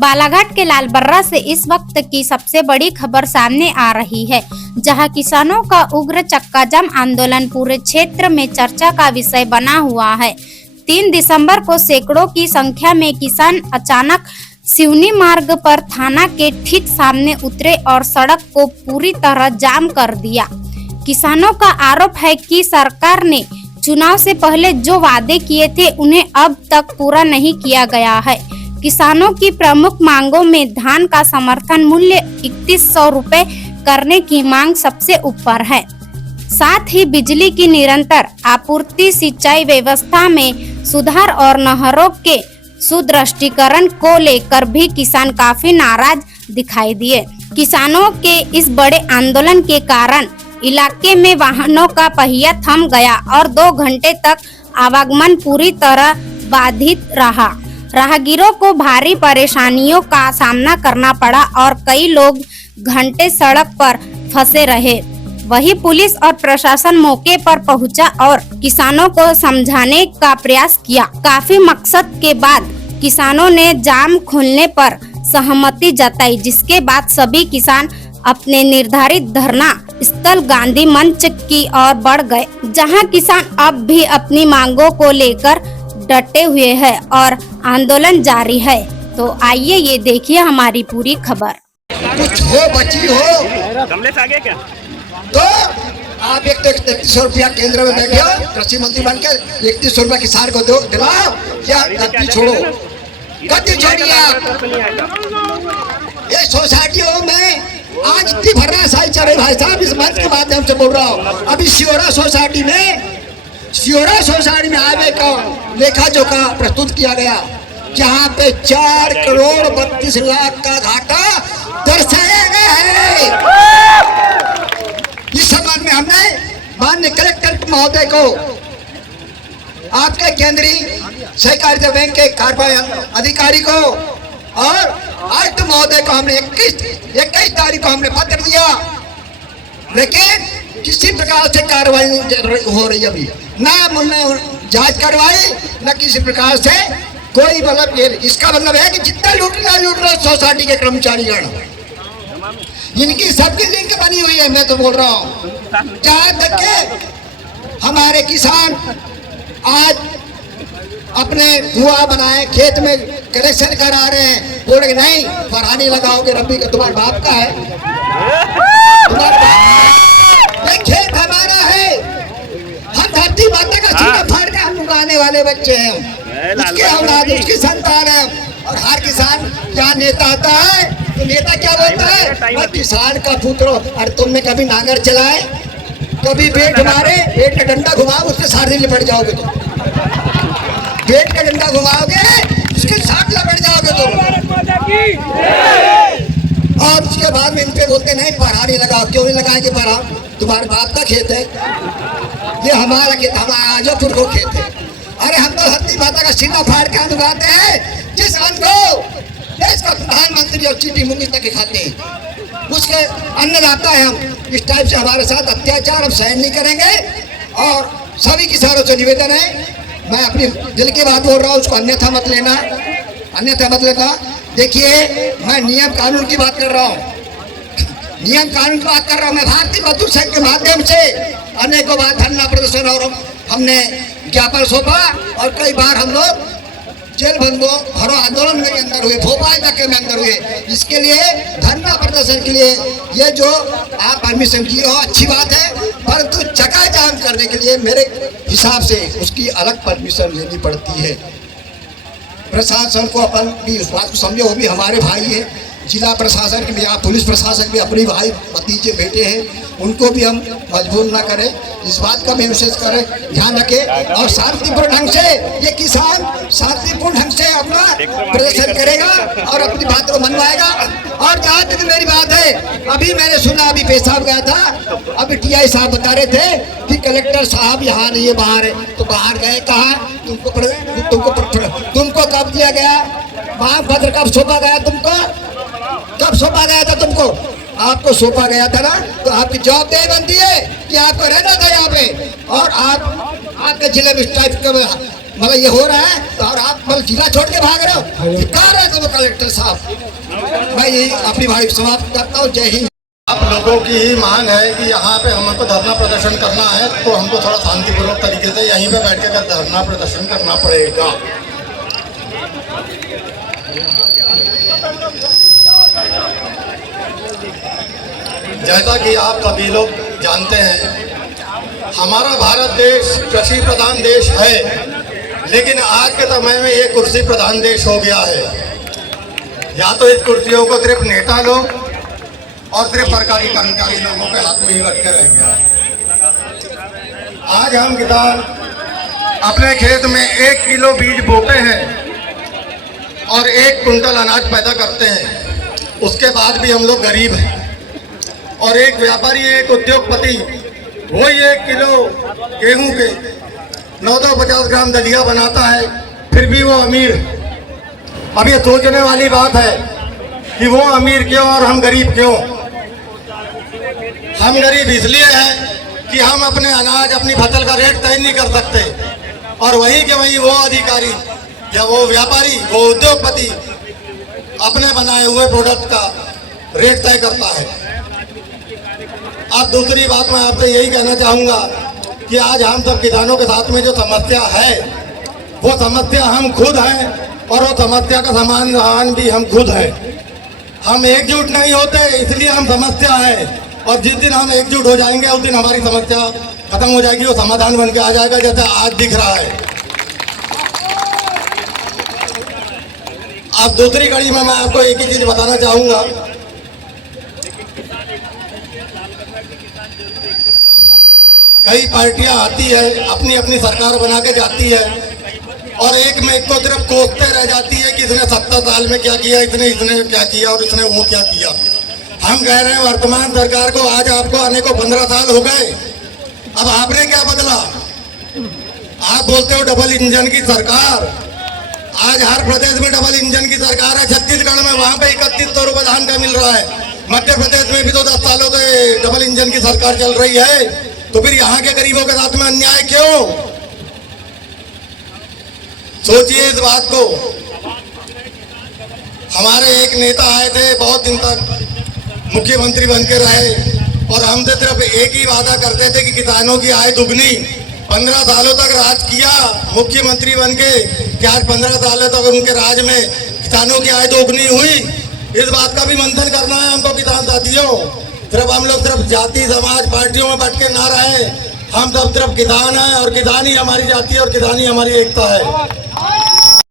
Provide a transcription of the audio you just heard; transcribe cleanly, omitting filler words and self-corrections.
बालाघाट के लालबर्रा से इस वक्त की सबसे बड़ी खबर सामने आ रही है, जहां किसानों का उग्र चक्का जाम आंदोलन पूरे क्षेत्र में चर्चा का विषय बना हुआ है। 3 दिसंबर को सैकड़ों की संख्या में किसान अचानक सिवनी मार्ग पर थाना के ठीक सामने उतरे और सड़क को पूरी तरह जाम कर दिया। किसानों का आरोप है कि सरकार ने चुनाव से पहले जो वादे किए थे उन्हें अब तक पूरा नहीं किया गया है। किसानों की प्रमुख मांगों में धान का समर्थन मूल्य 3100 रुपए करने की मांग सबसे ऊपर है। साथ ही बिजली की निरंतर आपूर्ति, सिंचाई व्यवस्था में सुधार और नहरों के सुदृढ़ीकरण को लेकर भी किसान काफी नाराज दिखाई दिए। किसानों के इस बड़े आंदोलन के कारण इलाके में वाहनों का पहिया थम गया और 2 घंटे तक आवागमन पूरी तरह बाधित रहा। राहगीरों को भारी परेशानियों का सामना करना पड़ा और कई लोग घंटे सड़क पर फंसे रहे। वहीं पुलिस और प्रशासन मौके पर पहुंचा और किसानों को समझाने का प्रयास किया। काफी मकसद के बाद किसानों ने जाम खोलने पर सहमति जताई, जिसके बाद सभी किसान अपने निर्धारित धरना स्थल गांधी मंच की ओर बढ़ गए, जहां किसान अब भी अपनी मांगों को लेकर डटे हुए हैं और आंदोलन जारी है। तो आइए ये देखिए हमारी पूरी खबर। कुछ हो बची हो कमलेश आ गया क्या? तो आप 3100 रुपया केंद्र में बैठे हो, कृषि मंत्री बनकर 3100 रुपया किसान को दो दिलाओ, क्या गद्दी छोड़ो, गद्दी छोड़िए आप। ये सोसाइटियों में आज इतनी भर्राशाही चल रही भाई साहब, इस मंच के माध्यम से बोल रहा हूँ। अभी सियोरा सोसाइटी में आगे का लेखा जोखा प्रस्तुत किया गया, जहाँ पे 4 करोड़ 32 लाख का घाटा दर्शाया गया है। इस संबंध में हमने माननीय कलेक्टर महोदय को, आपके केंद्रीय सहकारिता बैंक के कार्यपालक अधिकारी को और आयुक्त महोदय को हमने 21 तारीख को हमने पत्र दिया, लेकिन किसी प्रकार से कार्रवाई हो रही अभी ना जांच कार्रवाई, न किसी प्रकार से कोई मतलब। इसका मतलब है कि जितना लूट रहा सोसाइटी के कर्मचारीगण, इनकी सबकी लिंक बनी हुई है। मैं तो बोल रहा हूँ, जहाँ तक के हमारे किसान आज अपने धुआं बनाए खेत में कलेक्शन करा रहे हैं, बोल रहे नहीं फरहानी लगाओगे रब्बी का, तुम्हारे बाप का है, ये खेत हमारा है, हम धरती माता का सीधा फाड़ के हम उगाने वाले बच्चे हैं, उसके औलाद उसकी संतान है। और हर किसान क्या नेता आता है तो नेता क्या बोलता है, मैं किसान का पुत्र। और तुमने कभी नांगर चलाए, कभी बेट मारे, बेट का डंडा घुमाओ उसके साथ लिपट जाओगे तुम, बेट का डंडा घुमाओगे उसके साथ लपट जाओगे तुम। और उसके बाद में इनके बोलते नहीं पराली लगाओ, क्यों नहीं लगाएंगे पराली, तुम्हारे बाप का खेत है, ये हमारा खेत, हमारा आजोपुर को खेत है। अरे हम तो धरती माता का सीधा फाड़ के अन्न उगाते हैं, जिस अन्न को देश का प्रधानमंत्री और चीटी मुंगी तक खाते हैं, उसके अन्नदाता है हम। इस टाइप से हमारे साथ अत्याचार हम सहन नहीं करेंगे। और सभी किसानों से निवेदन है, मैं अपनी दिल की बात बोल रहा हूँ, उसको अन्यथा मत लेना, अन्यथा मत लेना। देखिए मैं नियम कानून की बात कर रहा हूँ, नियम कानून की बात कर रहा हूँ। मैं भारतीय मजदूर संघ के माध्यम से अनेकों बार धरना प्रदर्शन और हमने ज्ञापन सौंपा और कई बार हम लोग जेल भरो आंदोलन में अंदर हुए, भोपाल तक के में अंदर हुए। इसके लिए धरना प्रदर्शन के लिए ये जो आप परमिशन की हो अच्छी बात है, परंतु चक्का जाम करने के लिए मेरे हिसाब से उसकी अलग परमिशन लेनी पड़ती है। प्रशासन को अपन भी उस बात को समझे, वो भी हमारे भाई है, जिला प्रशासन के भी, आप पुलिस प्रशासन भी अपने भाई भतीजे बेटे हैं, उनको भी हम मजबूर ना करें, इस बात का भी विशेष करें ध्यान रखें। और शांतिपूर्ण ढंग से ये किसान शांतिपूर्ण ढंग से अपना प्रदर्शन करेगा और अपनी बात को मनवाएगा। और जहाँ तक मेरी बात है, अभी मैंने सुना, अभी पेशाब गया था, अभी टीआई साहब बता रहे थे कि कलेक्टर साहब यहाँ नहीं है, बाहर है। तो बाहर गए कहाँ? तुमको कब दिया गया मांग पत्र, कब सौंपा गया तुमको, कब सौंपा गया था तुमको? आपको सौंपा गया था ना, तो आपकी जवाबदेही बनती है कि आपको रहना था यहाँ पे। और आपके जिले में इस टाइप का मतलब ये हो रहा है तो और आप मतलब जिला छोड़ के भाग रहे हो, धिक्कार है तो कलेक्टर साहब। मैं यही अपनी भाई समाप्त करता हूँ। जय हिंद। आप लोगों की ही मांग है कि यहाँ पे हमको धरना प्रदर्शन करना है, तो हमको थोड़ा शांतिपूर्वक तरीके से यहीं पे बैठ के धरना प्रदर्शन करना पड़ेगा। जैसा कि आप सभी लोग जानते हैं, हमारा भारत देश कृषि प्रधान देश है, लेकिन आज के समय में ये कुर्सी प्रधान देश हो गया है। या तो इस कुर्सियों को सिर्फ नेता लोग और सिर्फ सरकारी कर्मचारी लोगों के हाथ में ही रख के रह गया। आज हम किसान अपने खेत में 1 किलो बीज बोते हैं और 1 कुंटल अनाज पैदा करते हैं, उसके बाद भी हम लोग गरीब हैं। और एक व्यापारी, एक उद्योगपति वही 1 किलो गेहूं के 950 ग्राम दलिया बनाता है, फिर भी वो अमीर। अब ये सोचने वाली बात है कि वो अमीर क्यों और हम गरीब क्यों। हम गरीब इसलिए हैं कि हम अपने अनाज, अपनी फसल का रेट तय नहीं कर सकते, और वही के वही वो अधिकारी या वो व्यापारी, वो उद्योगपति अपने बनाए हुए प्रोडक्ट का रेट तय करता है। अब दूसरी बात मैं आपसे यही कहना चाहूँगा कि आज हम सब किसानों के साथ में जो समस्या है, वो समस्या हम खुद हैं, और वो समस्या का समाधान भी हम खुद हैं। हम एकजुट नहीं होते, इसलिए हम समस्या है, और जिस दिन हम एकजुट हो जाएंगे उस दिन हमारी समस्या खत्म हो जाएगी, वो समाधान बन के आ जाएगा, जैसे आज दिख रहा है। अब दूसरी कड़ी में मैं आपको एक ही चीज बताना चाहूंगा, कई पार्टियां आती है, अपनी अपनी सरकार बना के जाती है, और एक में एक को सिर्फ कोसते रह जाती है कि इसने 70 साल में क्या किया, इसने क्या किया और इसने वो क्या किया। हम कह रहे हैं वर्तमान सरकार को, आज आपको आने को 15 साल हो गए, अब आपने क्या बदला। आप बोलते हो डबल इंजन की सरकार, आज हर प्रदेश में डबल इंजन की सरकार है। छत्तीसगढ़ में वहां पे 3100 रुपए धान का मिल रहा है, मध्य प्रदेश में भी तो 10 सालों से डबल इंजन की सरकार चल रही है, तो फिर यहाँ के गरीबों के साथ में अन्याय क्यों। सोचिए इस बात को। हमारे एक नेता आए थे, बहुत दिन तक मुख्यमंत्री बन के रहे, और हमसे सिर्फ एक ही वादा करते थे कि किसानों की आय दुगनी। 15 सालों तक राज किया मुख्यमंत्री बन के, क्या आज 15 सालों तक उनके राज में किसानों की आय दोगुनी हुई। इस बात का भी मंथन करना है हमको किसान साथियों। सिर्फ हम लोग सिर्फ जाति समाज पार्टियों में बट के ना रहे, हम सब सिर्फ किसान हैं, और किसान ही हमारी जाति और किसान ही हमारी एकता है।